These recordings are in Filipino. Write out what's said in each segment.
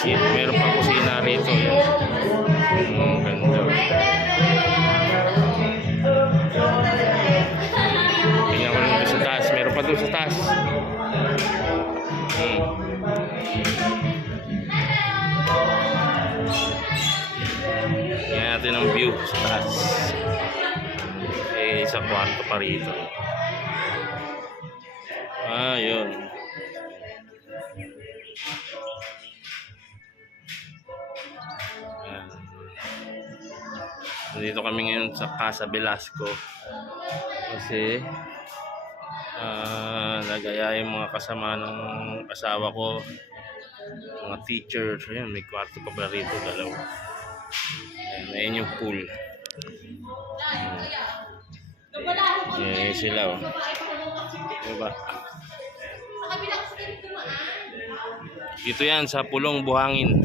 Meron pang kusina rito. Ganda. Tingnan ko lang doon sa taas. Meron pa doon sa taas. Tingnan natin ang view sa taas. Isang kwarto pa rito. Yun. Nandito kami ngayon sa Casa Velasco kasi nagaya yung mga kasama ng asawa ko, mga teachers. Ayan, may kwarto pa ba rito, dalawa. Ayan yung pool. Ayan sila, oh. Diba? Dito yan sa Pulong Buhangin,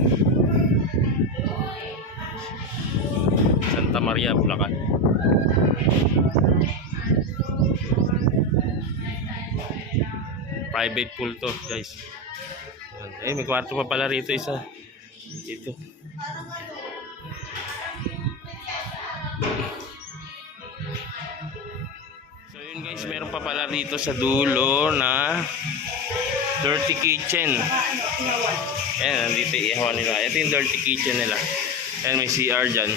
Santa Maria, Bulacan. Private pool to, guys. May kwarto pa pala rito, isa dito. So yun guys, meron pa pala dito sa dulo na dirty kitchen. Ayan, nandito ihawan nila. Ito yung dirty kitchen nila. Ayan, may CR dyan.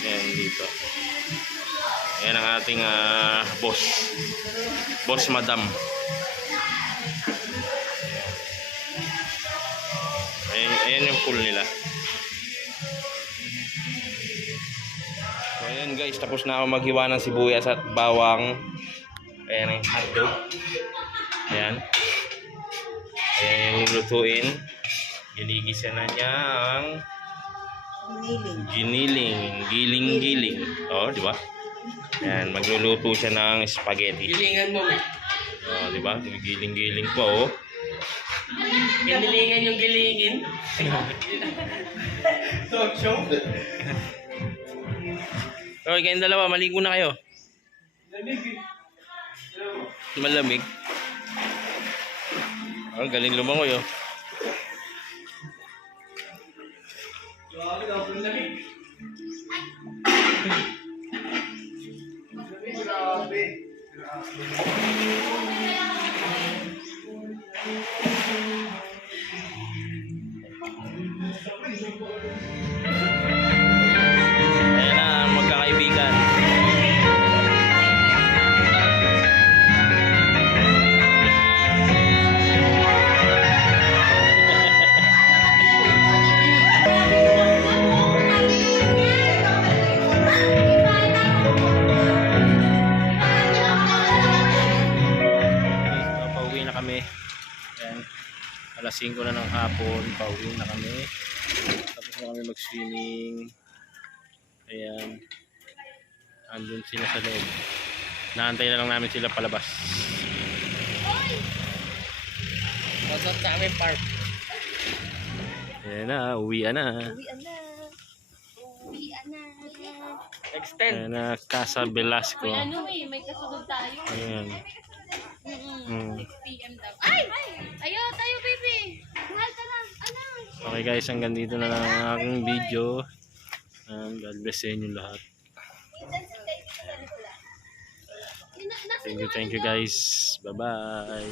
Ayan, dito. Ayan ang ating boss madam. Ayan yung pool nila. So ayan guys, tapos na ako maghiwa ng sibuyas at bawang. Ayan ang hotdog. Ayan. Ayan yung lutuin. Ginigisan na niya ang giling. Oh, di ba? Ayan, magluluto siya ng spaghetti. Gilingan mo, eh. Oh, di ba? Giling pa, oh. Ginilingan yung gilingin. Show. Okay, kayong dalawa, maligo na kayo. Malamig. Oh, galing lumangoy, oh. Ayan na, magkakaibigan. Pauwi na kami. Ayan, alas 5 na ng hapon, pauwi na kami. Tapos na kami mag-swimming. Ayan, andun sila sa loob. Naantay na lang namin sila palabas. Pasok sa aming park. Ayan na, uwian na. Extend. Ayan na, Casa Velasco. May kasunod tayo. Ayan. 6 PM daw. Ay! Ayaw tayo, baby! Mahal ka lang. Ano? Okay guys, hanggang dito na lang ang aking video. God bless sa inyo lahat. Thank you guys. Bye bye.